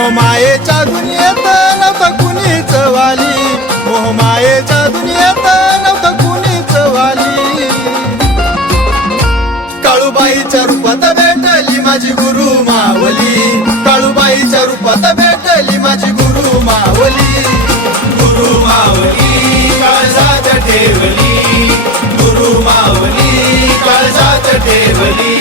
मोहमायेच्या दुनियेत नव्हतं कुणीच वाली, मोहमायेच्या दुनियेत नव्हतं कुणीच वाली. काळूबाईच्या रूपात भेटली माझी गुरु मावली, काळूबाईच्या रूपात भेटली माझी गुरु मावली. गुरु मावली काळजात ठेवली, गुरु मावली काळजात ठेवली.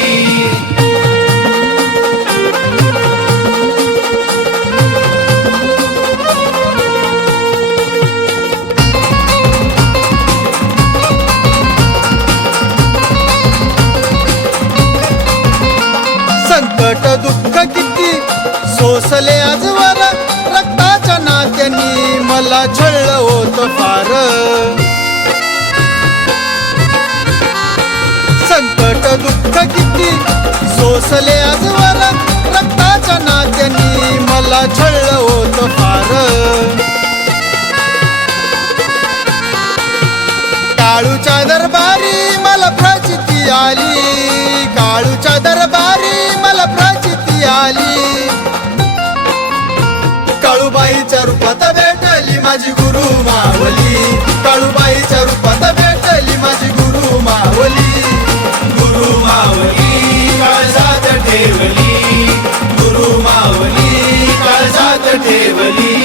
संकट दुःख किती सोसले आजवर, रक्ताच्या नात्यांनी मला छळलं होत फार. संकट दुःख किती सोसले आजवर, रक्ताच्या नात्यांनी मला छळलं होत फार. काळूच्या दरबारी मला प्रचिती आली, काळूच्या दरबारी मला प्रचिती आली. काळूबाईच्या रूपात भेटली माझी गुरु मावली, काळूबाईच्या रूपात भेटली माझी गुरु मावली. गुरु मावली काळजात ठेवली, गुरु मावली काळजात ठेवली.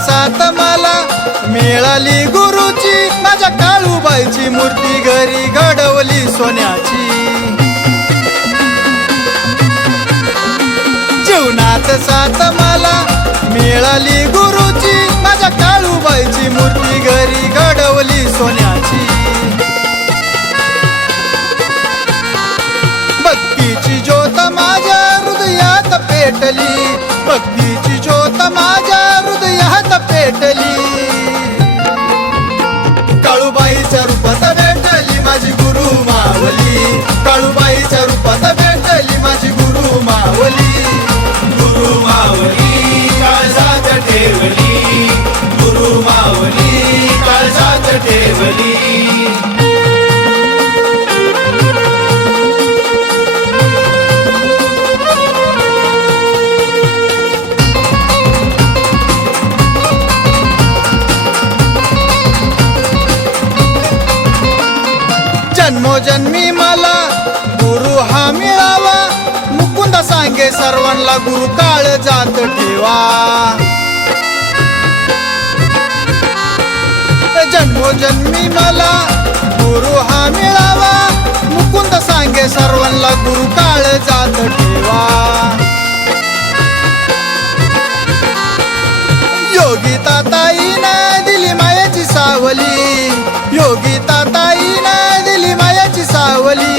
साथ मला मिळाली गुरुची, माझ्या काळूबाईची मूर्ती घरी घडवली सोन्याची. जीवनात साथ मला मिळाली गुरुची, माझ्या काळूबाईची मूर्ती घरी घडवली सोन्याची. भक्तीची ज्योत माझ्या हृदयात पेटली, भक्तीची ज्योत माझ्या हृदयात पेटली. काळूबाईच्या रूपात भेटली माझी गुरु मावली, काळूबाईच्या रूपात भेटली माझी गुरु मावली. गुरु मावली काळजात ठेवली, गुरु मावली काळजात ठेवली. जन्मोजन्मी मला गुरु हा मिळावा, मुकुंद सांगे सर्वांना गुरु काळजात ठेवा. जन्मोजन्मी मला गुरु हा मिळावा, मुकुंद सांगे सर्वांना गुरु काळजात ठेवा. योगिता ताईने दिली मायाची सावली, योगिता ताईने दिली मायाची सावली.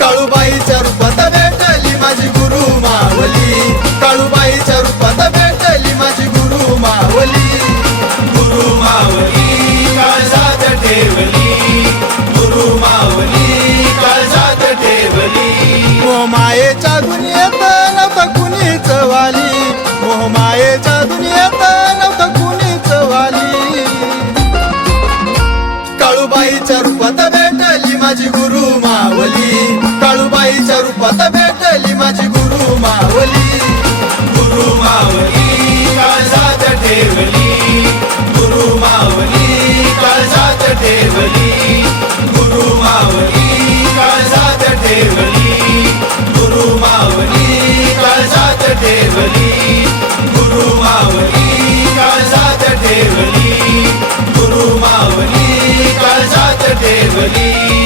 काळूबाईच्या रूपात भेटली माझी गुरु मावली, काळूबाईच्या रूपात भेटली माझी गुरु मावली. गुरु मावली काळजात ठेवली, गुरु मावली काळजात ठेवली. मोहमायेच्या दुनियेत नव्हतं कुणीच वाली, मोहमायेच्या दुनियेत नव्हतं कुणीच वाली. काळूबाईच्या रूपात भेटली माझी गुरु मावली, काळूबाईच्या रूपात भेटली माझी गुरु मावली. गुरु मावली काळजात ठेवली, गुरु मावली काळजात ठेवली. गुरु मावली काळजात ठेवली, गुरु मावली काळजात ठेवली. गुरु मावली काळजात ठेवली, गुरु मावली काळजात ठेवली.